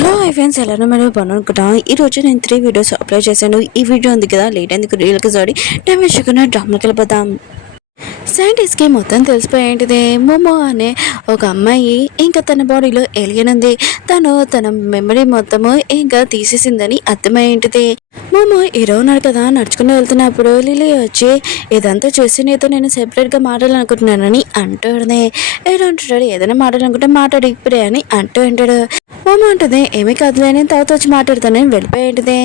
Hello hi friends, ఎలా మీరు బాగునుకుంటా. ఈ రోజు నేను 3 వీడియోస్ అప్లోడ్ చేశాను. ఈ వీడియో ఉంది కదా, లేట్ ఎందుకు రీల్కి సారీ టైం వేసుకున్న డ్రామాకి వెళ్ళిపోతాం. సైంటిస్ట్కి మొత్తం తెలిసిపోయేంటిదే. మోమో అనే ఒక అమ్మాయి ఇంకా తన బాడీలో ఏలియన్ ఉంది. తన మెమరీ మొత్తము ఇంకా తీసేసిందని అర్థమయ్యేంటిది. మోమో హీరో ఉన్నాడు కదా, నడుచుకుని వెళ్తున్నప్పుడు లిలీ వచ్చి ఇదంతా చూసి నీతో నేను సెపరేట్గా మాట్లాడాలనుకుంటున్నానని అంటాడునే. ఏదంటాడు, ఏదైనా మాట్లాడాలనుకుంటే మాట్లాడి ఇప్పుడే అని అంటూ ఉంటాడు. మోమో అంటుంది, ఏమీ కాదులే, నేను తర్వాత వచ్చి మాట్లాడతానని వెళ్ళిపోయేంటిది.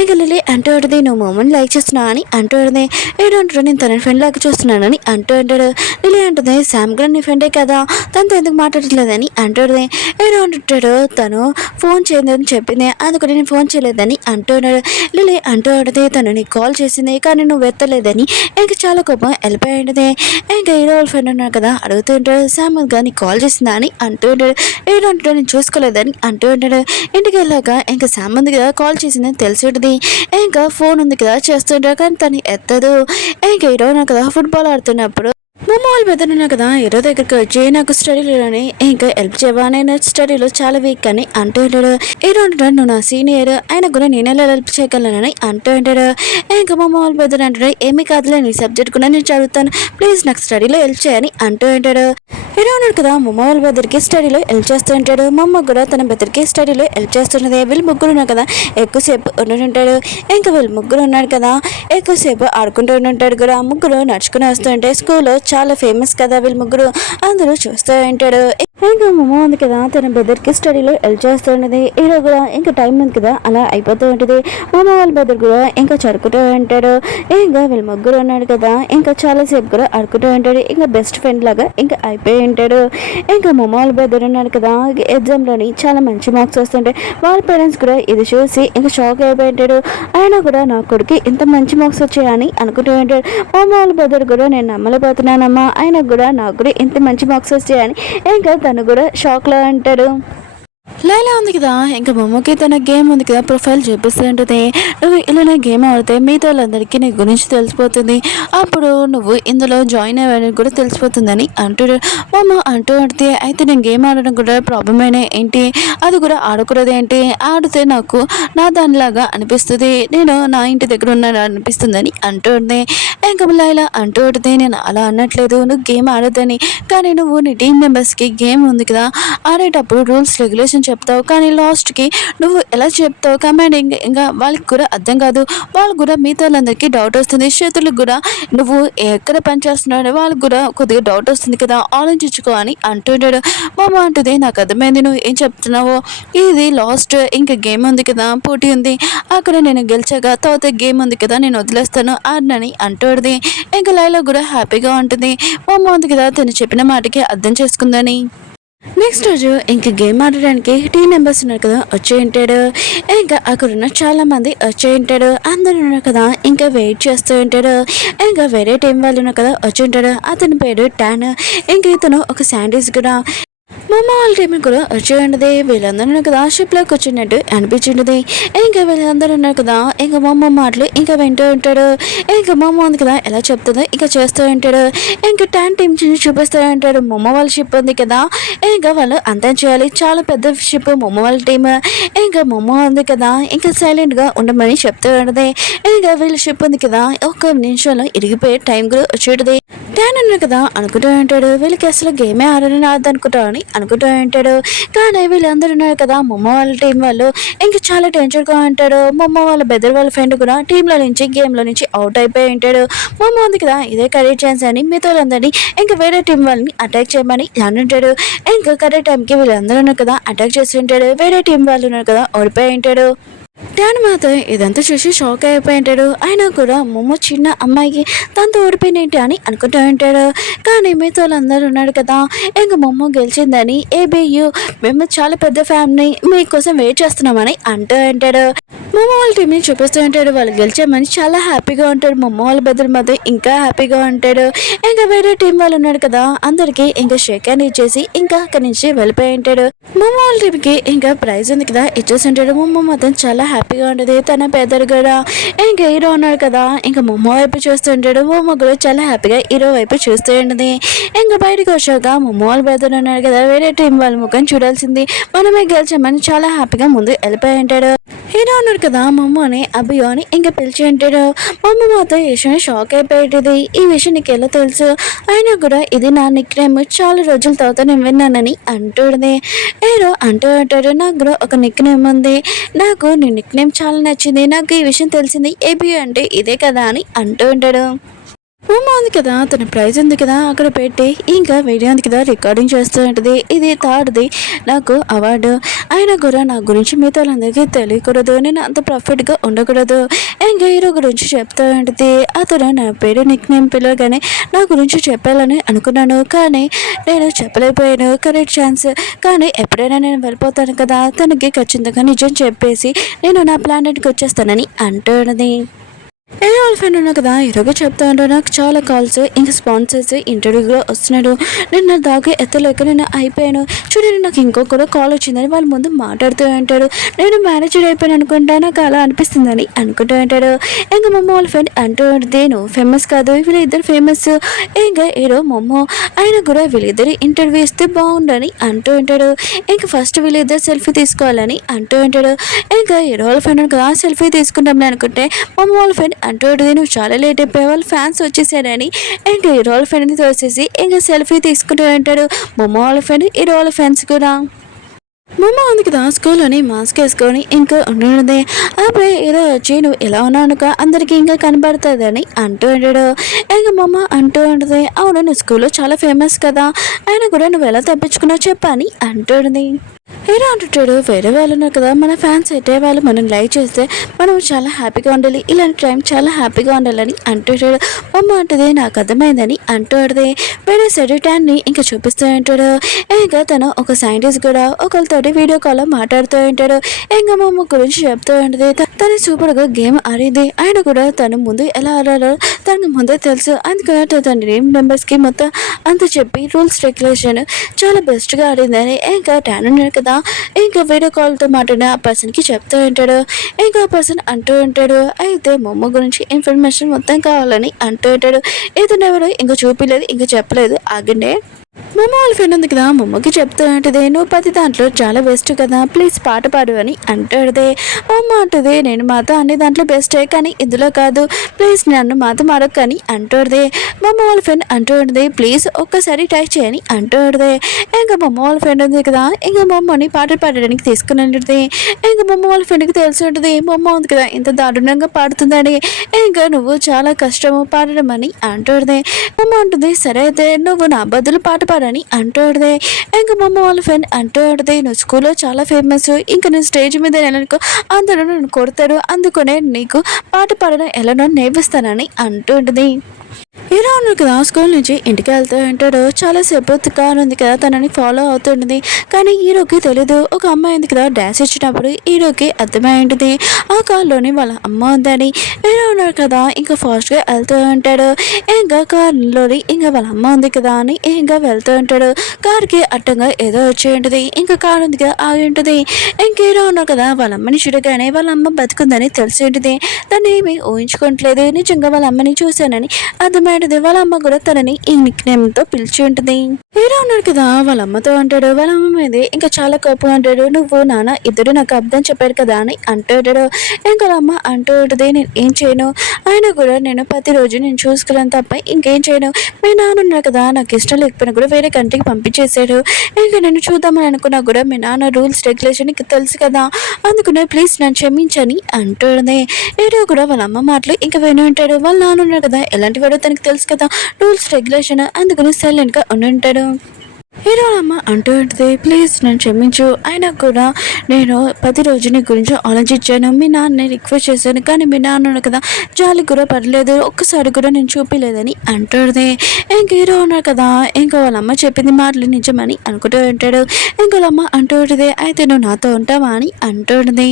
ఇంకా లిలీ అంటూ ఉంటుంది, నువ్వు మోమోని లైక్ చేస్తున్నావు అని అంటూ ఉంటుంది. ఏడంటాడు, నేను తన ఫ్రెండ్ లాగా చూస్తున్నానని అంటూ ఉంటాడు. లిలీ అంటుంది, శామ్ కూడా నీ ఫ్రెండే కదా, తనతో ఎందుకు మాట్లాడట్లేదని అంటుంది. ఏడో అంటాడు, తను ఫోన్ చేయదని చెప్పింది, అందుకని నేను ఫోన్ చేయలేదని అంటున్నాడు. లిలీ అంటూ ఉంటుంది, తను నీకు కాల్ చేసింది కానీ నువ్వు ఎత్తలేదని. ఇంకా చాలా కోపం వెళ్ళిపోయింది. ఇంకా హీరో వాళ్ళ ఫ్రెండ్ ఉన్నాడు కదా, అడుగుతుంటాడు, శామ్ కానీ కాల్ చేసిందా అని అంటూ ఉంటాడు. ఏడో అంటాడు, నేను చూసుకోలేదని అంటూ ఉంటాడు. ఇంటికి వెళ్ళాక ఇంకా శామ్ ఉంది కదా కాల్ చేసిందని తెలిసి ఉంటుంది. ఇంకా ఫోన్ ఉంది కదా చేస్తుంటాడు కానీ తను ఎత్తదు. ఇంకా హీరో కదా ఫుట్బాల్ ఆడుతున్నప్పుడు మోమో వాళ్ళు పెద్దనున్నా కదా హీరో దగ్గరికి వచ్చి నాకు స్టడీలోని ఇంకా హెల్ప్ చేయవా, నేను స్టడీలో చాలా వీక్ అని అంటూ ఉంటాడు. హీరో అంటాడు, నువ్వు నా సీనియర్ అయినా కూడా నేను ఎలా హెల్ప్ చేయగలనని అంటూ ఉంటాడు. ఇంకా మోమో వాళ్ళు పెద్దలు అంటాడు, ఏమీ కాదులే, నీ సబ్జెక్ట్ కూడా నేను చదువుతాను, ప్లీజ్ నాకు స్టడీలో హెల్ప్ చేయని అంటూ ఉంటాడు. హీరో ఉన్నాడు కదా మోమో వాళ్ళ బెదరికి స్టడీలో హెల్ప్ చేస్తూ ఉంటాడు. మమ్మ కూడా తన బెదరికి స్టడీలో హెల్ప్ చేస్తున్నది. వీళ్ళు ముగ్గురు ఉన్నారు కదా ఎక్కువసేపు ఉంటుంటాడు. ఇంకా వీళ్ళు ముగ్గురు ఉన్నాడు కదా ఎక్కువసేపు ఆడుకుంటూ ఉంటాడు కూడా. ముగ్గురు నడుచుకుని వస్తుంటే స్కూల్లో చాలా ఫేమస్ కదా వీళ్ళు ముగ్గురు, అందరూ చూస్తూ ఉంటాడు. ఇంకా మమ్మ ఉంది కదా తన బెదర్కి స్టడీలో హెల్ప్ చేస్తూ ఉన్నది. హీరో కూడా ఇంకా టైం ఉంది కదా అలా అయిపోతూ ఉంటుంది. మమ్మ వాళ్ళ బెదర్ కూడా ఇంకా చదువుకుంటూ ఉంటాడు. ఇంకా వీళ్ళు ముగ్గురు ఉన్నాడు కదా ఇంకా చాలాసేపు కూడా ఆడుకుంటూ ఉంటాడు. ఇంకా బెస్ట్ ఫ్రెండ్ లాగా ఇంకా అయిపోయి ఉంటాడు. ఇంకా మమ్మ వాళ్ళ బెదర్ ఉన్నాడు కదా ఎగ్జామ్లోని చాలా మంచి మార్క్స్ వస్తుంటాయి. వాళ్ళ పేరెంట్స్ కూడా ఇది చూసి ఇంకా షాక్ అయిపోయి ఉంటాడు. అయినా కూడా నా కొడుకు ఇంత మంచి మార్క్స్ వచ్చాయని అనుకుంటూ ఉంటాడు. మమ్మ వాళ్ళ బెదర్ కూడా నేను నమ్మలేకపోతున్నానమ్మా, అయినా కూడా నాకు కూడా ఇంత మంచి మార్క్స్ వచ్చాయని ఇంకా తను కూడా షాక్లో అంటాడు. లైలా ఉంది కదా ఇంకా మమ్మకి తన గేమ్ ఉంది కదా ప్రొఫైల్ చూపిస్తూ ఉంటుంది. నువ్వు ఇలానే గేమ్ ఆడితే మిగతా వాళ్ళందరికీ నీ గురించి తెలిసిపోతుంది, అప్పుడు నువ్వు ఇందులో జాయిన్ అయ్యావని కూడా తెలిసిపోతుందని అంటాడు. మమ్మ అంటూ ఉంటుంది, అయితే నేను గేమ్ ఆడడం కూడా ప్రాబ్లమేనే ఏంటి, అది కూడా ఆడకూడదు ఏంటి, ఆడితే నాకు నా దానిలాగా అనిపిస్తుంది, నేను నా ఇంటి దగ్గర ఉన్నాను అనిపిస్తుందని అంటుంది. ఇంకా లైలా అంటూ ఉంటుంది, నేను అలా అనట్లేదు, నువ్వు గేమ్ ఆడొద్దని, కానీ నువ్వు నీ టీం మెంబర్స్కి గేమ్ ఉంది కదా ఆడేటప్పుడు రూల్స్ రెగ్యులేషన్ చెప్తావు, కానీ లాస్ట్కి నువ్వు ఎలా చెప్తావు కమాండింగ్ ఇంకా వాళ్ళకి కూడా అర్థం కాదు, వాళ్ళు కూడా మిగతా వాళ్ళందరికీ డౌట్ వస్తుంది, చేతులకు కూడా నువ్వు ఎక్కడ పని చేస్తున్నావు వాళ్ళకి కూడా కొద్దిగా డౌట్ వస్తుంది కదా, ఆలోచించుకో అని అంటుంటాడు. మామ అంటుంది, నాకు అర్థమైంది నువ్వు ఏం చెప్తున్నావో, ఇది లాస్ట్ ఇంకా గేమ్ ఉంది కదా పోటీ ఉంది, అక్కడ నేను గెలిచాక తర్వాత గేమ్ ఉంది కదా నేను వదిలేస్తాను ఆడనని అంటుంది. ఇంకా లైలా కూడా హ్యాపీగా ఉంటుంది. మామ ఉంది కదా తను చెప్పిన మాటకి అర్థం చేసుకుందని. నెక్స్ట్ రోజు ఇంకా గేమ్ ఆడడానికి టీం మెంబర్స్ ఉన్నారు కదా వచ్చి ఉంటాడు. ఇంకా అక్కడున్న చాలా మంది వచ్చి ఉంటాడు. అందరు ఉన్నారు కదా ఇంకా వెయిట్ చేస్తూ ఉంటాడు. ఇంకా వేరే టీం వాళ్ళు ఉన్నారు కదా వచ్చి ఉంటాడు. అతని పేరు టాన్. ఇంకా ఇతను ఒక శాండీస్ కూడా. మమ్మ వాళ్ళ టీం కూడా వచ్చి ఉండదు. వీళ్ళందరూ కదా షిప్లోకి వచ్చినట్టు అనిపించింది. ఇంకా వీళ్ళందరూ ఉన్నారు కదా ఇంకా మమ్మ మాటలు ఇంకా వింటూ ఉంటాడు. ఇంకా మమ్మ ఉంది కదా ఎలా చెప్తుందో ఇంకా చేస్తూ ఉంటాడు. ఇంకా టాన్ టీం చూపిస్తూ ఉంటాడు. మమ్మ వాళ్ళ షిప్ ఉంది కదా ఇంకా వాళ్ళు అంతం చేయాలి, చాలా పెద్ద షిప్ మమ్మ వాళ్ళ టీం. ఇంకా మమ్మ ఉంది కదా ఇంకా సైలెంట్గా ఉండమని చెప్తూ ఉంటుంది. ఇంకా వీళ్ళ షిప్ ఉంది కదా ఒక నిమిషంలో ఇరిగిపోయే టైం కూడా వచ్చేది. టాన్ అన్నాడు కదా అనుకుంటూ ఉంటాడు, వీళ్ళకి అసలు గేమే ఆడని ఆడదనుకుంటా అని అనుకుంటూ ఉంటాడు. కానీ వీళ్ళందరూ ఉన్నారు కదా మమ్మ వాళ్ళ టీం వాళ్ళు ఇంకా చాలా టెన్షన్గా ఉంటాడు. మమ్మ వాళ్ళ బెదర్ వాళ్ళ ఫ్రెండ్ కూడా టీంలో నుంచి గేమ్లో నుంచి అవుట్ అయిపోయి ఉంటాడు. మమ్మ ఉంది కదా ఇదే కరెక్ట్ ఛాన్స్ అని మిగతా వాళ్ళందరినీ ఇంకా వేరే టీం వాళ్ళని అటాక్ చేయమని అంటాడు. ఇంకా కరెక్ట్ టైంకి వీళ్ళందరూ ఉన్నారు కదా అటాక్ చేసి ఉంటాడు. వేరే టీం వాళ్ళు ఉన్నారు కదా ఓడిపోయి ఉంటాడు. టాన్ మాత్రం ఇదంతా చూసి షాక్ అయిపోయి ఉంటాడు. అయినా కూడా మమ్మ చిన్న అమ్మాయికి తనతో ఓడిపోయినట్టు అని అనుకుంటూ ఉంటాడు. కానీ మిగతా వాళ్ళందరూ ఉన్నాడు కదా ఇంకా మమ్మ గెలిచిందని ఏబియు మేము చాలా పెద్ద ఫ్యామిలీ మీకోసం వెయిట్ చేస్తున్నామని అంటూ ఉంటాడు. మమ్మ వాళ్ళ టీంని చూపిస్తూ ఉంటాడు. వాళ్ళు గెలిచామని చాలా హ్యాపీగా ఉంటాడు. మమ్మ వాళ్ళ బెదర్ మాత్రం ఇంకా హ్యాపీగా ఉంటాడు. ఇంకా వేరే టీం వాళ్ళు ఉన్నాడు కదా, అందరికి ఇంకా షేక్ హ్యాండ్ ఇచ్చేసి ఇంకా అక్కడి నుంచి వెళ్ళిపోయి ఉంటాడు. మమ్మ వాళ్ళ టీంకి ఇంకా ప్రైజ్ ఉంది కదా ఇచ్చేసి ఉంటాడు. మమ్మ మాత్రం చాలా హ్యాపీగా ఉంటుంది. తన పెద్దరు కూడా ఇంకా హీరో ఉన్నాడు కదా, ఇంకా మమ్మ వైపు చూస్తుంటాడు. మమ్మ కూడా చాలా హ్యాపీగా హీరో వైపు చూస్తూ ఉంటుంది. ఇంకా బయటకు వచ్చాక మమ్మ వాళ్ళ పెద్దలు ఉన్నాడు కదా, వేరే టీం వాళ్ళ ముఖం చూడాల్సింది, మనమే గెలిచామని చాలా హ్యాపీగా ముందు వెళ్ళిపోయి ఉంటాడు. హీరో ఉన్నాడు కదా, మమ్మని అభియో అని ఇంకా పిలిచి ఉంటాడు. మమ్మ మాత్రం ఈ విషయం షాక్ అయిపోయేది. ఈ విషయం నీకు ఎలా తెలుసు? అయినా కూడా ఇది నా నిక్ నేమ్, చాలా రోజుల తర్వాత నేను విన్నానని అంటుంది. హీరో అంటూ ఉంటాడు, నాకు కూడా ఒక నిక్ నేమ్ ఉంది, నాకు నీ నిక్ నేమ్ చాలా నచ్చింది, నాకు ఈ విషయం తెలిసింది, ఏబియో అంటే ఇదే కదా అని అంటూ ఉంటాడు. మమ్మ ఉంది కదా, తన ప్రైజ్ ఉంది కదా అక్కడ పెట్టి ఇంకా వీడియో ఉంది కదా రికార్డింగ్ చేస్తూ ఉంటుంది. ఇది థర్డ్ది నాకు అవార్డు, అయినా కూడా నా గురించి మిగతా వాళ్ళందరికీ తెలియకూడదు, నేను అంత పర్ఫెక్ట్గా ఉండకూడదు. ఇంకా హీరో గురించి చెప్తూ ఉంటుంది. అతను నా పేరు నిక్ నేమ్ పిలవగానే నా గురించి చెప్పాలని అనుకున్నాను, కానీ నేను చెప్పలేకపోయాను, కరెక్ట్ ఛాన్స్, కానీ ఎప్పుడైనా నేను వెళ్ళిపోతాను కదా, తనకి ఖచ్చితంగా నిజం చెప్పేసి నేను నా ప్లానెట్కి వచ్చేస్తానని అంటున్నది. ఏదో వాళ్ళ ఫ్రెండ్ ఉన్నా కదా, ఈరోజు చెప్తా ఉంటాడు, నాకు చాలా కాల్స్ ఇంకా స్పాన్సర్స్ ఇంటర్వ్యూగా వస్తున్నాడు, నేను నా దాకా ఎత్తలేక నేను అయిపోయాను, చూడండి నాకు ఇంకొకరు కాల్ వచ్చిందని వాళ్ళ ముందు మాట్లాడుతూ ఉంటాడు. నేను మేనేజర్ అయిపోయాను అనుకుంటా, నాకు అలా అనిపిస్తుందని అనుకుంటూ ఉంటాడు. ఇంకా మమ్మ వాళ్ళ ఫ్రెండ్ అంటూ ఉంటుంది, నువ్వు ఫేమస్ కాదు, వీళ్ళిద్దరు ఫేమస్, ఇంకా ఏదో మమ్మ ఆయన కూడా వీళ్ళిద్దరు ఇంటర్వ్యూ ఇస్తే బాగుండని అంటూ ఉంటాడు. ఇంకా ఫస్ట్ వీళ్ళిద్దరు సెల్ఫీ తీసుకోవాలని అంటూ ఉంటాడు. ఇంకా ఏదో వాళ్ళ ఫ్రెండ్ కదా సెల్ఫీ తీసుకుంటామని అనుకుంటే మమ్మ వాళ్ళ ఫ్రెండ్ అంటూ నువ్వు చాలా లేట్ అయిపోయా, వాళ్ళు ఫ్యాన్స్ వచ్చేసారని ఇంకా హీరో వాళ్ళ ఫ్రెండ్ని తోసేసి ఇంకా సెల్ఫీ తీసుకుంటూ ఉంటాడు. మమ్మ వాళ్ళ ఫ్రెండ్ హీరో వాళ్ళ ఫ్రెండ్స్ కూడా. మమ్మ ఉంది కదా స్కూల్లోని మాస్క్ వేసుకొని ఇంకా ఉండున్నది. అప్పుడే ఏదో వచ్చి నువ్వు ఎలా ఉన్నావు అందరికీ ఇంకా కనబడుతుందని అంటూ ఉంటాడు. ఇంకా మమ్మ అంటూ ఉంటుంది, అవును నువ్వు స్కూల్లో చాలా ఫేమస్ కదా, అయినా కూడా నువ్వు ఎలా తప్పించుకున్నావు చెప్పని అంటుంది. హీరో అంటుంటాడు, వేరే వాళ్ళు ఉన్నారు కదా, మన ఫ్యాన్స్ అయితే వాళ్ళు మనం లైక్ చేస్తే మనం చాలా హ్యాపీగా ఉండాలి, ఇలాంటి టైం చాలా హ్యాపీగా ఉండాలని అంటుంటాడు. మమ్మ అంటది నాకు అర్థమైందని అంటుంది. వేరే సెడిటాన్ని ఇంకా చూపిస్తూ ఉంటాడు. ఇంకా తను ఒక సైంటిస్ట్ కూడా ఒకరితో వీడియో కాల్లో మాట్లాడుతూ ఉంటాడు. ఇంకా మమ్మ గురించి చెప్తూ ఉంటుంది, తను సూపర్గా గేమ్ ఆడింది, ఆయన కూడా తను ముందు ఎలా ఆడాలో తనకు ముందే తెలుసు, అందుకని తన టీమ్ మెంబర్స్కి మొత్తం అంత చెప్పి రూల్స్ రెగ్యులేషన్ చాలా బెస్ట్గా ఆడిందని ఇంకా టాన్ ఉన్నాడు కదా, ఇంకా వీడియో కాల్తో మాట్లాడిన ఆ పర్సన్కి చెప్తూ ఉంటాడు. ఇంకా ఆ పర్సన్ అంటూ ఉంటాడు, అయితే మమ్మ గురించి ఇన్ఫర్మేషన్ మొత్తం కావాలని అంటూ ఉంటాడు. ఇతను ఎవరు ఇంకా చూపిలేదు ఇంకా చెప్పలేదు, ఆగండే. మమ్మ వాళ్ళ ఫ్రెండ్ ఉంది కదా, మమ్మకి చెప్తూ ఉంటుంది, నువ్వు ప్రతి దాంట్లో చాలా బెస్ట్ కదా, ప్లీజ్ పాట పాడు అని అంటుంది. మమ్మ అంటుంది, నేను మాతో అన్ని దాంట్లో బెస్టే, కానీ ఇందులో కాదు, ప్లీజ్ నన్ను మాతో మాడకు అని అంటుంది. మమ్మ వాళ్ళ ఫ్రెండ్ అంటూ ఉంటుంది, ప్లీజ్ ఒక్కసారి ట్రై చేయని అంటుంది. ఇంకా మమ్మ వాళ్ళ ఫ్రెండ్ ఉంది కదా, ఇంకా మమ్మని పాటలు పాడడానికి తీసుకుని ఉంటుంది. ఇంకా మమ్మ వాళ్ళ ఫ్రెండ్కి తెలిసి ఉంటుంది, మమ్మ ఉంది కదా ఇంత దారుణంగా పాడుతుందని, ఇంకా నువ్వు చాలా కష్టము పాడడం అని అంటుంది. మమ్మ అంటుంది, సరే అయితే నువ్వు నా బదులు పాట పాడని అంటుంది. ఇంకా మమ్మ వాళ్ళ ఫ్రెండ్ అంటుంది, నువ్వు స్కూల్లో చాలా ఫేమస్, ఇంకా నేను స్టేజ్ మీద వెళ్ళనుకో అందరూ నన్ను కొడతారు, అందుకనే నీకు పాట పాడడం ఎలానో నేర్పిస్తానని అంటుంది. హీరో ఉన్నాడు కదా, స్కూల్ నుంచి ఇంటికి వెళ్తూ ఉంటాడు. చాలాసేపు కార్ ఉంది కదా తనని ఫాలో అవుతుంటుంది, కానీ హీరోకి తెలీదు. ఒక అమ్మాయి ఉంది కదా డ్యాన్స్ ఇచ్చినప్పుడు హీరోకి అర్థమై ఉంటుంది ఆ కార్లోని వాళ్ళ అమ్మ ఉందని. హీరో ఉన్నాడు కదా ఇంకా ఫాస్ట్గా వెళ్తూ ఉంటాడు. ఇంకా కార్లోని ఇంకా వాళ్ళ అమ్మ ఉంది కదా అని ఇంకా వెళ్తూ ఉంటాడు. కార్కి అడ్డంగా ఏదో వచ్చి ఉంటుంది, ఇంకా కార్ ఉంది కదా ఆగి ఉంటుంది. ఇంక హీరో ఉన్నాడు కదా వాళ్ళ అమ్మని చూడగానే వాళ్ళ అమ్మ బతుకుందని తెలిసి ఉంటుంది. తను ఏమీ ఊహించుకోవట్లేదు, నిజంగా వాళ్ళ అమ్మని చూశానని అర్థమైంది. వాళ్ళ అమ్మ కూడా తనని ఈ నిక్ నేమ్ తో పిలిచి ఉంటుంది. హీరో ఉన్నాడు కదా వాళ్ళ అమ్మతో అంటాడు, వాళ్ళ అమ్మ మీద ఇంకా చాలా కోపం అంటాడు, నువ్వు నాన్న ఇద్దరు నాకు అర్థం చెప్పారు కదా అని అంటాడు. ఇంకా వాళ్ళ అమ్మ అంటూ ఉంటుంది, నేను ఏం చేయను, ఆయన కూడా నేను ప్రతిరోజు నేను చూసుకోలేను తప్ప ఇంకేం చేయను, మీ నాన్న ఉన్నారు కదా నాకు ఇష్టం లేకపోయినా కూడా వేరే కంట్రీకి పంపించేశాడు, ఇంకా నేను చూద్దామని అనుకున్నా కూడా మీ నాన్న రూల్స్ రెగ్యులేషన్ తెలుసు కదా, అందుకనే ప్లీజ్ నన్ను క్షమించని అంటుంది. హీరో కూడా వాళ్ళ అమ్మ మాటలు ఇంకా విని ఉంటాడు. వాళ్ళ నాన్న ఉన్నాడు కదా ఎలాంటి వాడో తనకి తెలుసు కదా, రూల్స్ రెగ్యులేషన్, అందుకని సైలెంట్గా ఉండి హీరో అమ్మ అంటూ ఉంటుంది, ప్లీజ్ నన్ను క్షమించు, అయినా కూడా నేను ప్రతిరోజు నీ గురించి ఆలోచించాను, మీ నాన్నని రిక్వెస్ట్ చేశాను, కానీ మీ నాన్న కదా జాలి కూడా పడలేదు, ఒక్కసారి కూడా నేను చూపించలేదని అంటుంది. ఇంక హీరో ఉన్నాడు కదా ఇంకా వాళ్ళ అమ్మ చెప్పింది మాటలు నిజమని అనుకుంటూ ఉంటాడు. ఇంక వాళ్ళ అమ్మ అంటూ ఉంటుంది, అయితే నువ్వు నాతో ఉంటావా అని అంటుంది.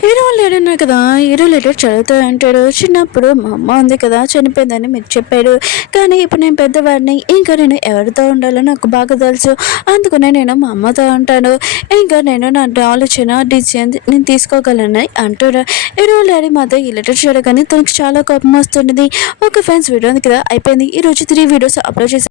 హీరో లేడన్నారు కదా, హీరో లెటర్ చదువుతూ అంటాడు, చిన్నప్పుడు మా అమ్మ ఉంది కదా చనిపోయిందని మీరు చెప్పాడు, కానీ ఇప్పుడు నేను పెద్దవాడిని, ఇంకా నేను ఎవరితో ఉండాలో నాకు బాగా తెలుసు, అందుకనే నేను మా అమ్మతో ఉంటాను, ఇంకా నేను నా ఆలోచన డిసిజన్ నేను తీసుకోగలను అంటాడు. హీరో డాడీ మాతో ఈ లెటర్ చూడగానే తనకు చాలా కోపం వస్తుంటుంది. ఓకే ఫ్రెండ్స్, వీడియో ఉంది కదా అయిపోయింది. ఈరోజు 3 వీడియోస్ అప్లోడ్ చేసి